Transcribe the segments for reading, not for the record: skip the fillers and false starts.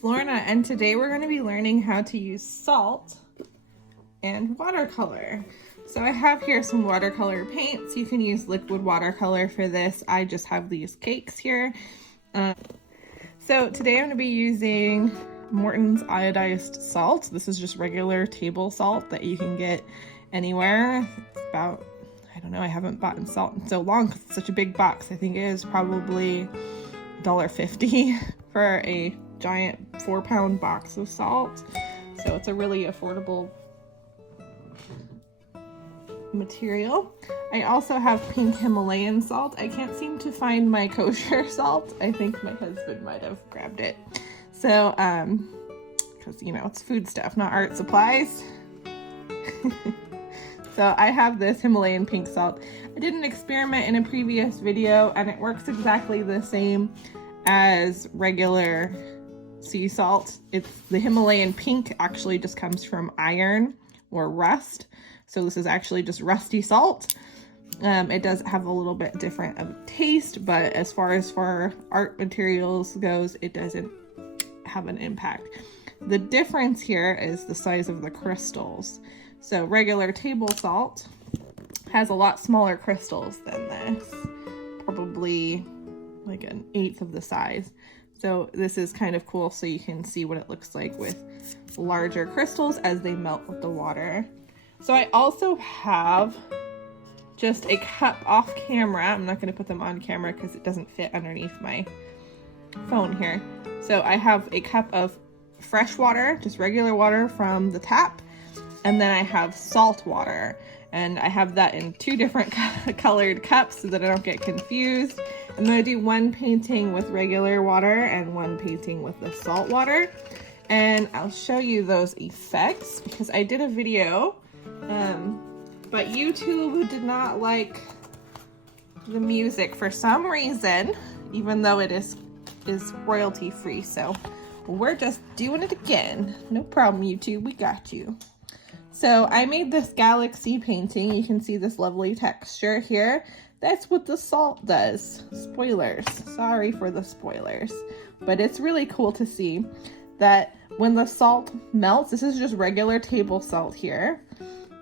it's Lorna, and today we're going to be learning how to use salt and watercolor. So I have here some watercolor paints. You can use liquid watercolor for this. I just have these cakes here. So today I'm going to be using Morton's iodized salt. This is just regular table salt that you can get anywhere. It's about, I don't know, I haven't bought salt in so long because it's such a big box. I think it is probably $1.50 for a giant 4-pound box of salt. So it's a really affordable material. I also have pink Himalayan salt. I can't seem to find my kosher salt. I think my husband might have grabbed it. So, because you know, it's food stuff, not art supplies. So I have this Himalayan pink salt. I did an experiment in a previous video and it works exactly the same as regular sea salt. It's the Himalayan pink actually just comes from iron or rust. So this is actually just rusty salt. It does have a little bit different of a taste, but as far as for art materials goes, it doesn't have an impact. The difference here is the size of the crystals. So regular table salt has a lot smaller crystals than this, probably like 1/8 of the size. So this is kind of cool, so you can see what it looks like with larger crystals as they melt with the water. So I also have just a cup off camera. I'm not going to put them on camera because it doesn't fit underneath my phone here. So I have a cup of fresh water, just regular water from the tap. And then I have salt water, and I have that in 2 different colored cups so that I don't get confused. I'm going to do one painting with regular water and one painting with the salt water. And I'll show you those effects because I did a video, but YouTube did not like the music for some reason, even though it is royalty free. So we're just doing it again. No problem, YouTube, we got you. So I made this galaxy painting. You can see this lovely texture here. That's what the salt does. Spoilers. Sorry for the spoilers. But it's really cool to see that when the salt melts, this is just regular table salt here.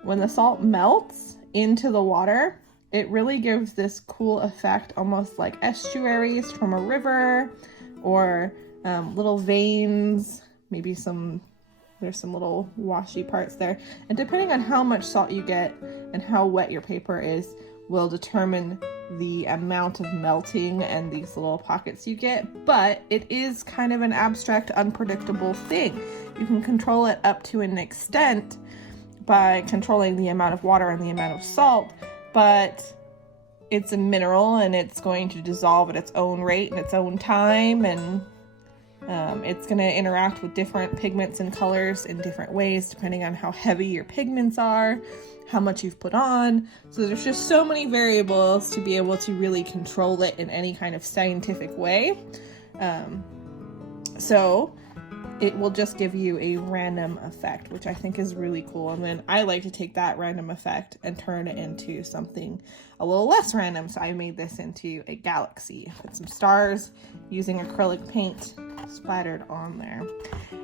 When the salt melts into the water, it really gives this cool effect, almost like estuaries from a river, or little veins, maybe there's some little washy parts there. And depending on how much salt you get and how wet your paper is will determine the amount of melting and these little pockets you get. But it is kind of an abstract, unpredictable thing. You can control it up to an extent by controlling the amount of water and the amount of salt, but it's a mineral and it's going to dissolve at its own rate and its own time, and it's going to interact with different pigments and colors in different ways depending on how heavy your pigments are, how much you've put on. So there's just so many variables to be able to really control it in any kind of scientific way. So it will just give you a random effect, which I think is really cool. And then I like to take that random effect and turn it into something a little less random. So I made this into a galaxy with some stars using acrylic paint splattered on there.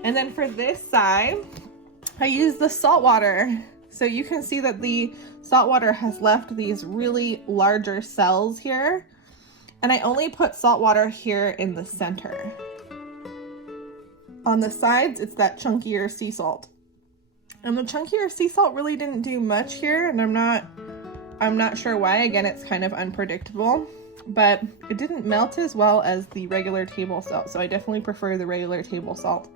And then for this side, I used the salt water. So you can see that the salt water has left these really larger cells here. And I only put salt water here in the center. On the sides, it's that chunkier sea salt. And the chunkier sea salt really didn't do much here, and I'm not sure why. Again, it's kind of unpredictable, but it didn't melt as well as the regular table salt. So I definitely prefer the regular table salt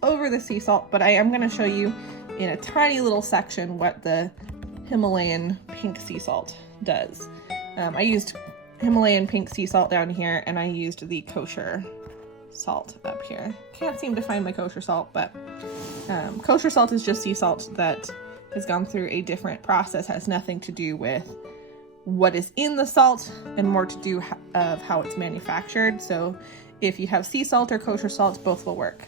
over the sea salt, but I am going to show you in a tiny little section what the Himalayan pink sea salt does. I used Himalayan pink sea salt down here, and I used the kosher salt up here. Can't seem to find my kosher salt, but kosher salt is just sea salt that has gone through a different process, has nothing to do with what is in the salt and more to do of how it's manufactured. So if you have sea salt or kosher salt, both will work.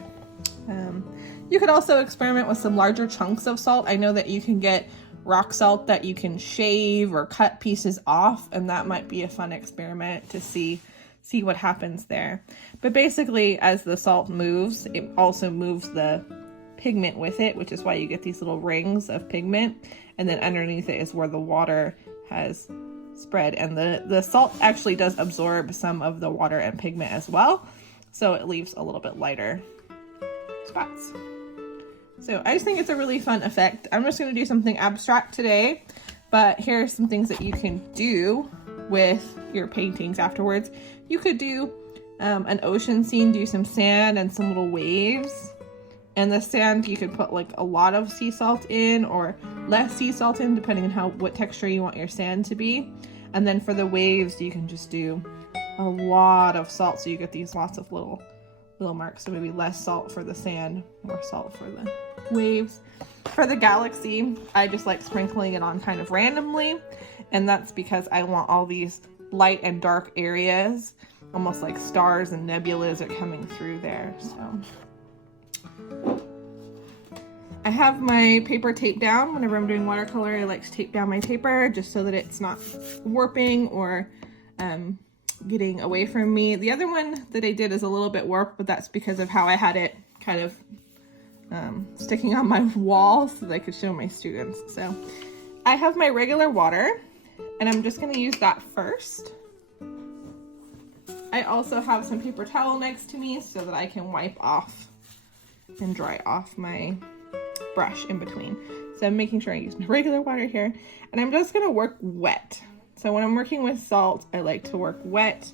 You could also experiment with some larger chunks of salt. I know that you can get rock salt that you can shave or cut pieces off, and that might be a fun experiment to see see what happens there. But basically, as the salt moves, it also moves the pigment with it, which is why you get these little rings of pigment. And then underneath it is where the water has spread. And the salt actually does absorb some of the water and pigment as well. So it leaves a little bit lighter spots. So I just think it's a really fun effect. I'm just going to do something abstract today, but here are some things that you can do with your paintings afterwards. You could do an ocean scene, do some sand and some little waves. And the sand, you could put like a lot of sea salt in or less sea salt in, depending on what texture you want your sand to be. And then for the waves, you can just do a lot of salt, so you get these lots of little marks. So maybe less salt for the sand, more salt for the waves. For the galaxy, I just like sprinkling it on kind of randomly, and that's because I want all these light and dark areas, almost like stars and nebulas are coming through there. So I have my paper taped down. Whenever I'm doing watercolor, I like to tape down my paper just so that it's not warping or getting away from me. The other one that I did is a little bit warped, but that's because of how I had it kind of sticking on my wall so that I could show my students. So I have my regular water, and I'm just going to use that first. I also have some paper towel next to me so that I can wipe off and dry off my brush in between. So I'm making sure I use my regular water here, and I'm just going to work wet. So when I'm working with salt, I like to work wet.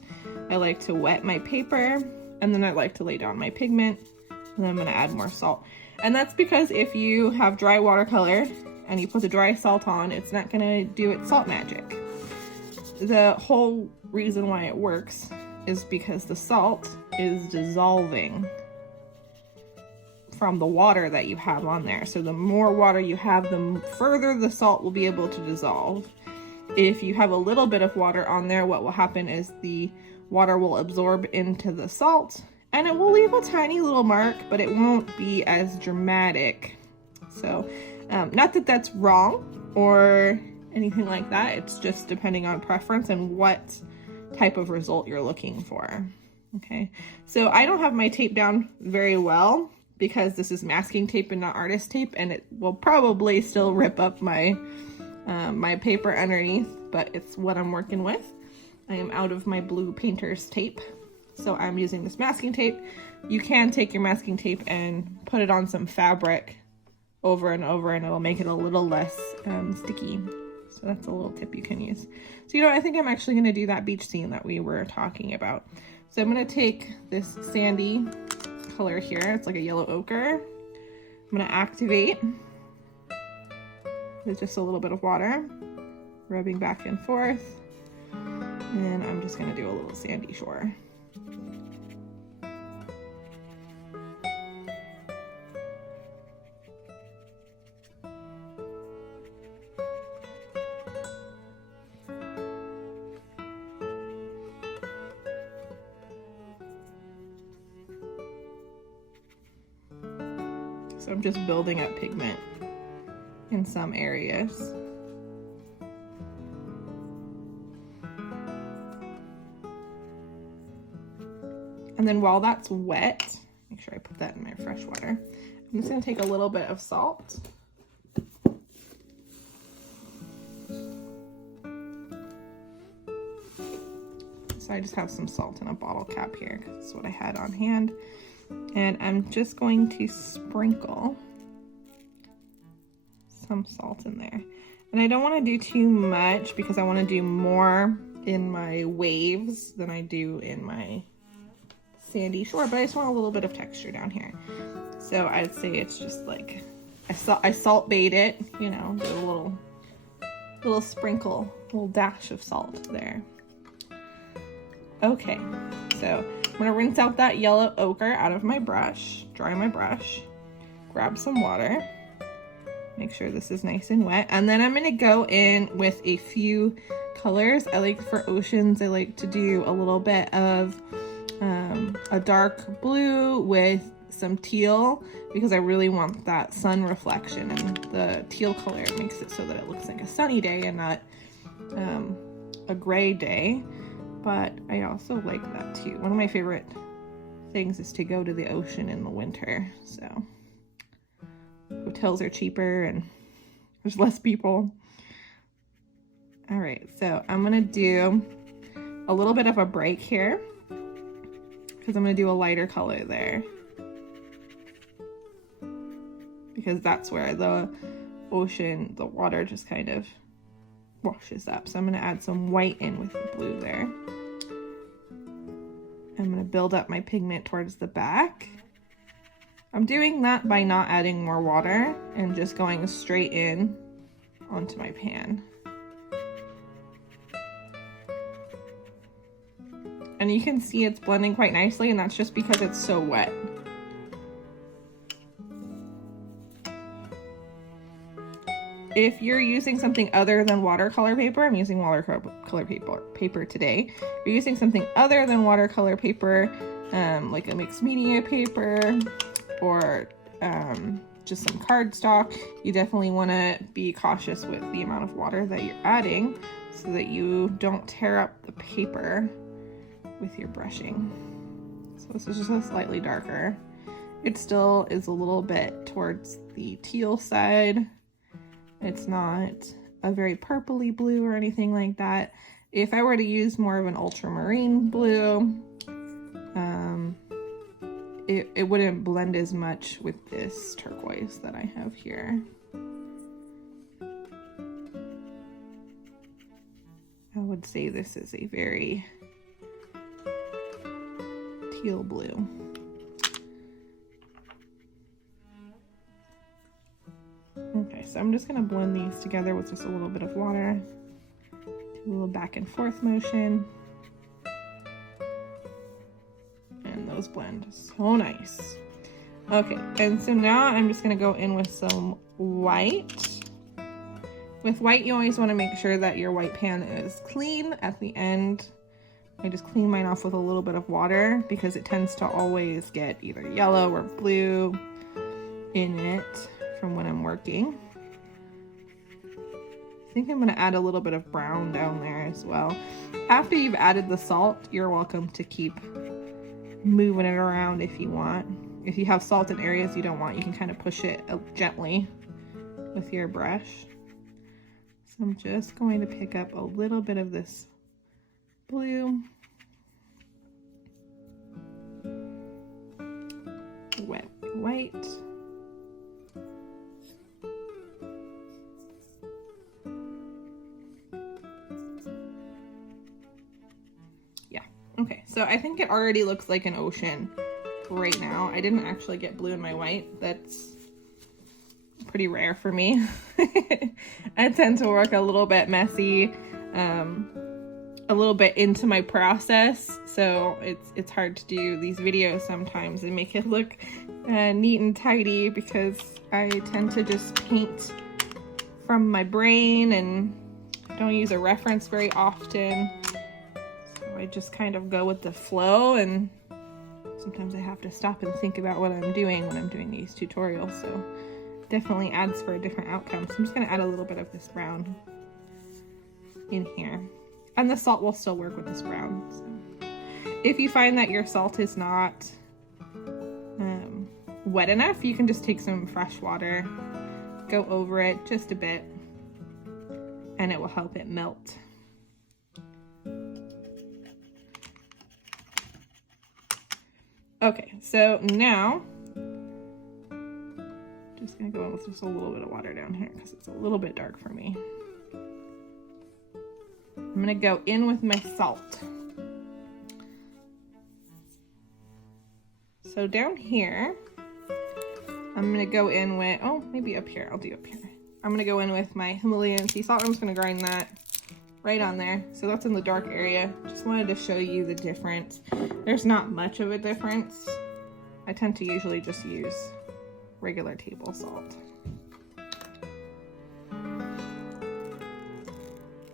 I like to wet my paper, and then I like to lay down my pigment, and then I'm going to add more salt. And that's because if you have dry watercolor and you put the dry salt on, it's not going to do its salt magic. The whole reason why it works is because the salt is dissolving from the water that you have on there. So the more water you have, the further the salt will be able to dissolve. If you have a little bit of water on there, what will happen is the water will absorb into the salt, and it will leave a tiny little mark, but it won't be as dramatic. So not that that's wrong or anything like that. It's just depending on preference and what type of result you're looking for. Okay, so I don't have my tape down very well because this is masking tape and not artist tape, and it will probably still rip up my my paper underneath, but it's what I'm working with. I am out of my blue painter's tape, so I'm using this masking tape. You can take your masking tape and put it on some fabric over and over, and it'll make it a little less sticky. So that's a little tip you can use. So you know, I think I'm actually going to do that beach scene that we were talking about. So I'm going to take this sandy color here. It's like a yellow ochre. I'm going to activate with just a little bit of water, rubbing back and forth. And then I'm just going to do a little sandy shore. So I'm just building up pigment in some areas. And then while that's wet, make sure I put that in my fresh water. I'm just gonna take a little bit of salt. So I just have some salt in a bottle cap here because that's what I had on hand. And I'm just going to sprinkle some salt in there. And I don't want to do too much because I want to do more in my waves than I do in my sandy shore, but I just want a little bit of texture down here. So I'd say it's just like, I salt bait it, you know, do a little sprinkle, a little dash of salt there. Okay, so I'm gonna rinse out that yellow ochre out of my brush, dry my brush, grab some water, make sure this is nice and wet, and then I'm gonna go in with a few colors. I like for oceans, I like to do a little bit of a dark blue with some teal because I really want that sun reflection, and the teal color makes it so that it looks like a sunny day and not a gray day. but I also like that too. One of my favorite things is to go to the ocean in the winter, so hotels are cheaper and there's less people. All right, so I'm gonna do a little bit of a break here because I'm gonna do a lighter color there, because that's where the ocean, the water just kind of washes up. So I'm gonna add some white in with the blue there. I'm gonna build up my pigment towards the back. I'm doing that by not adding more water and just going straight in onto my pan. And you can see it's blending quite nicely, and that's just because it's so wet. If you're using something other than watercolor paper, I'm using watercolor paper today. If you're using something other than watercolor paper, like a mixed media paper or just some cardstock, you definitely want to be cautious with the amount of water that you're adding so that you don't tear up the paper with your brushing. So this is just a slightly darker. It still is a little bit towards the teal side. It's not a very purpley blue or anything like that. If I were to use more of an ultramarine blue, it wouldn't blend as much with this turquoise that I have here. I would say this is a very teal blue. Okay, so I'm just gonna blend these together with just a little bit of water. Do a little back and forth motion. And those blend so nice. Okay, and so now I'm just gonna go in with some white. With white, you always wanna make sure that your white pan is clean at the end. I just clean mine off with a little bit of water because it tends to always get either yellow or blue in it from when I'm working. I think I'm gonna add a little bit of brown down there as well. After you've added the salt, you're welcome to keep moving it around if you want. If you have salt in areas you don't want, you can kind of push it gently with your brush. So I'm just going to pick up a little bit of this blue, wet white, yeah, okay, so I think it already looks like an ocean right now. I didn't actually get blue in my white. That's pretty rare for me. I tend to work a little bit messy, a little bit into my process, so it's hard to do these videos sometimes and make it look neat and tidy because I tend to just paint from my brain and don't use a reference very often. So I just kind of go with the flow, and sometimes I have to stop and think about what I'm doing when I'm doing these tutorials, so definitely adds for a different outcome. So I'm just gonna add a little bit of this brown in here. And the salt will still work with this brown. So if you find that your salt is not wet enough, you can just take some fresh water, go over it just a bit, and it will help it melt. Okay, so now, just gonna go in with just a little bit of water down here because it's a little bit dark for me. I'm gonna go in with my salt. So down here, I'm gonna go in with, oh, maybe up here, I'll do up here. I'm gonna go in with my Himalayan sea salt. I'm just gonna grind that right on there. So that's in the dark area. Just wanted to show you the difference. There's not much of a difference. I tend to usually just use regular table salt.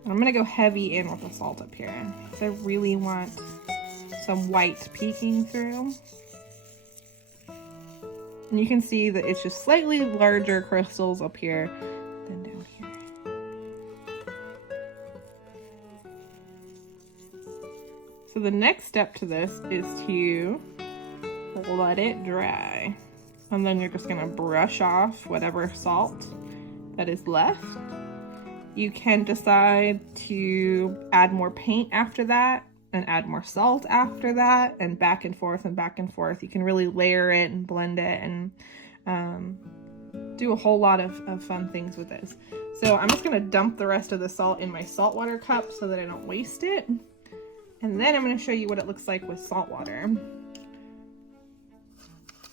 I'm gonna go heavy in with the salt up here because I really want some white peeking through. And you can see that it's just slightly larger crystals up here than down here. So the next step to this is to let it dry. And then you're just gonna brush off whatever salt that is left. You can decide to add more paint after that and add more salt after that, and back and forth and back and forth. You can really layer it and blend it and do a whole lot of fun things with this. So I'm just gonna dump the rest of the salt in my saltwater cup so that I don't waste it. And then I'm gonna show you what it looks like with salt water.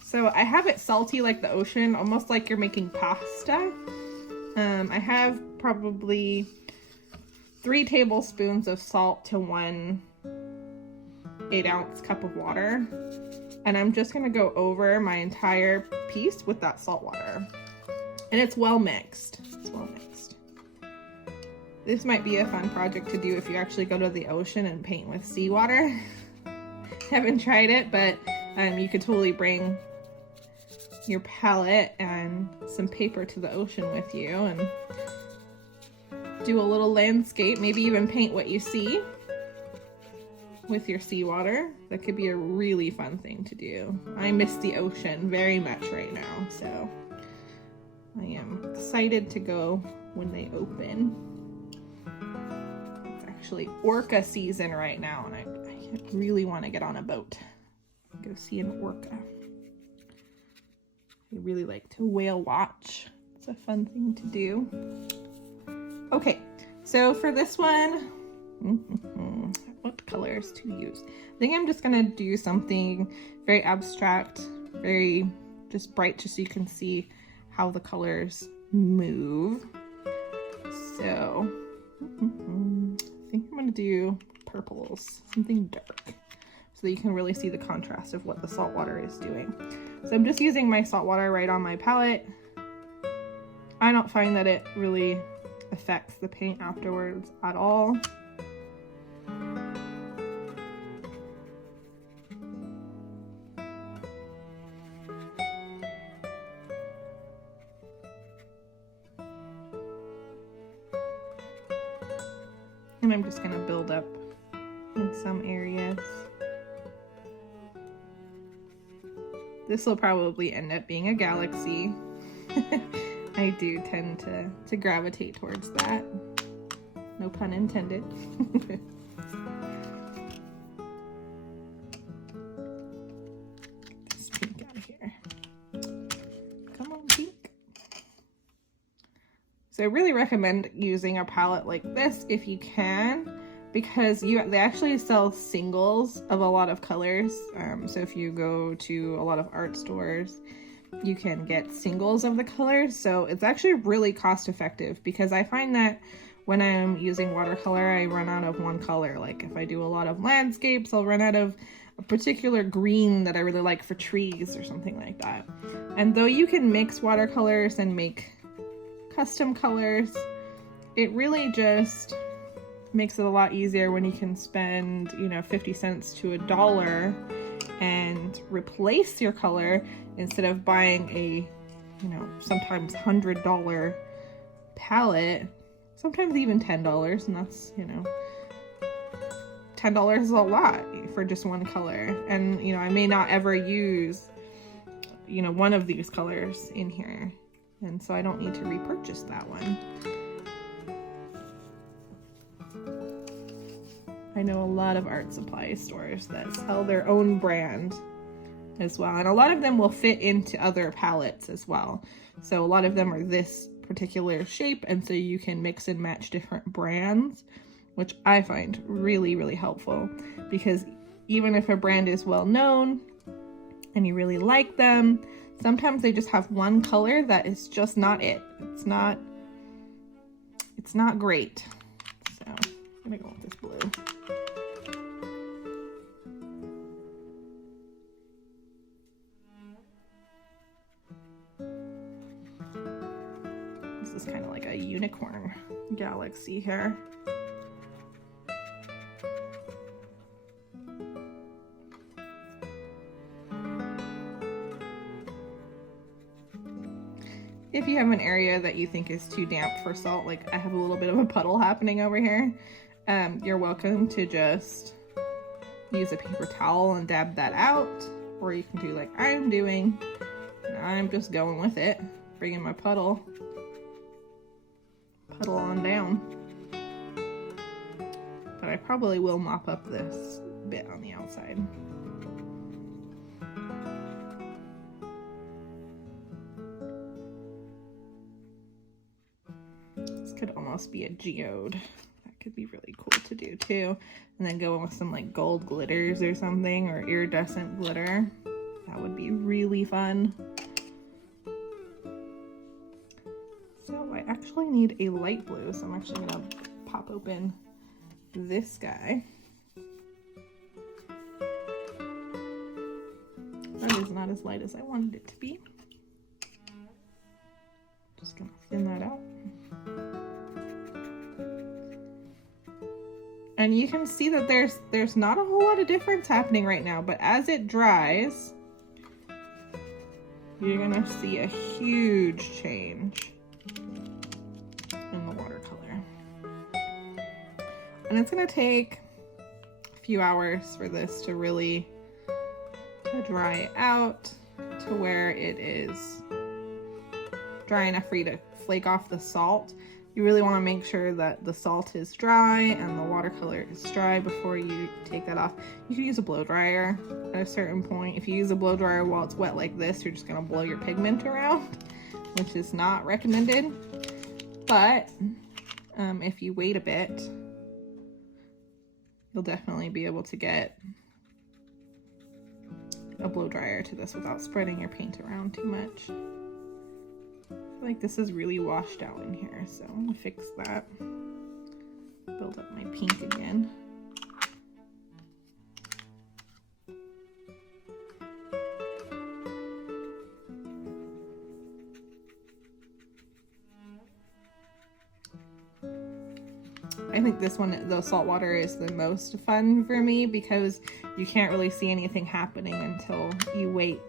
So I have it salty like the ocean, almost like you're making pasta. I have probably 3 tablespoons of salt to 1 8-ounce cup of water. And I'm just gonna go over my entire piece with that salt water. And it's well mixed. It's well mixed. This might be a fun project to do if you actually go to the ocean and paint with seawater. Haven't tried it, but you could totally bring your palette and some paper to the ocean with you and do a little landscape, maybe even paint what you see with your seawater. That could be a really fun thing to do. I miss the ocean very much right now, so I am excited to go when they open. It's actually orca season right now, and I really want to get on a boat and go see an orca. I really like to whale watch. It's a fun thing to do. Okay, so for this one, what colors to use? I think I'm just gonna do something very abstract, very just bright, just so you can see how the colors move. So I think I'm gonna do purples, something dark, so that you can really see the contrast of what the salt water is doing. So I'm just using my salt water right on my palette. I don't find that it really affects the paint afterwards at all. And I'm just gonna build up in some areas. This will probably end up being a galaxy. I do tend to gravitate towards that. No pun intended. This pink out of here. Come on, pink. So I really recommend using a palette like this if you can, because they actually sell singles of a lot of colors. So if you go to a lot of art stores, you can get singles of the colors. So it's actually really cost effective, because I find that when I'm using watercolor, I run out of one color. Like if I do a lot of landscapes, I'll run out of a particular green that I really like for trees or something like that. And though you can mix watercolors and make custom colors, it really just makes it a lot easier when you can spend, 50 cents to $1 and replace your color instead of buying a, sometimes $100 palette, sometimes even $10, and that's, $10 is a lot for just one color. And, I may not ever use, one of these colors in here, and so I don't need to repurchase that one. I know a lot of art supply stores that sell their own brand as well, and a lot of them will fit into other palettes as well. So a lot of them are this particular shape, and so you can mix and match different brands, which I find really, really helpful, because even if a brand is well known and you really like them, sometimes they just have one color that is just not it. It's not great. So I'm gonna go with this blue. This is kind of like a unicorn galaxy here. If you have an area that you think is too damp for salt, like I have a little bit of a puddle happening over here, you're welcome to just use a paper towel and dab that out, or you can do like I'm doing. And I'm just going with it, bringing my puddle on down. But I probably will mop up this bit on the outside. This could almost be a geode. That could be really cool to do too. And then go in with some like gold glitters or something, or iridescent glitter. That would be really fun. So I actually need a light blue, so I'm actually gonna pop open this guy. That is not as light as I wanted it to be. Just gonna thin that out. And you can see that there's not a whole lot of difference happening right now, but as it dries, you're gonna see a huge change in the watercolor. And it's gonna take a few hours for this to really dry out to where it is dry enough for you to flake off the salt. You really want to make sure that the salt is dry and the watercolor is dry before you take that off. You can use a blow dryer at a certain point. If you use a blow dryer while it's wet like this, you're just going to blow your pigment around, which is not recommended. But if you wait a bit, you'll definitely be able to get a blow dryer to this without spreading your paint around too much. I feel like this is really washed out in here, so I'm gonna fix that. Build up my pink again. I think this one, the saltwater, is the most fun for me because you can't really see anything happening until you wait.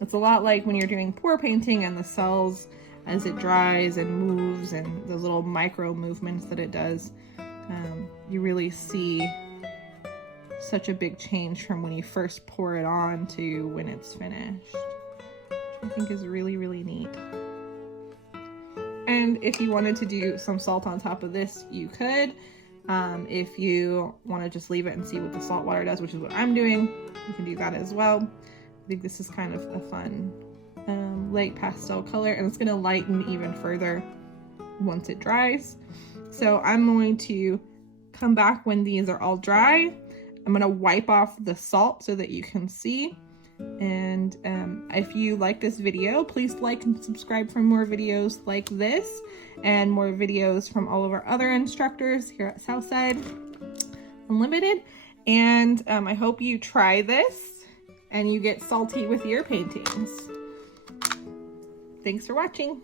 It's a lot like when you're doing pour painting and the cells, as it dries and moves and those little micro movements that it does, you really see such a big change from when you first pour it on to when it's finished, which I think is really, really neat. And if you wanted to do some salt on top of this, you could. If you want to just leave it and see what the salt water does, which is what I'm doing, you can do that as well. I think this is kind of a fun light pastel color, and it's going to lighten even further once it dries. So I'm going to come back when these are all dry. I'm going to wipe off the salt so that you can see. And if you like this video, please like and subscribe for more videos like this and more videos from all of our other instructors here at Southside Unlimited. And I hope you try this and you get salty with your paintings. Thanks for watching.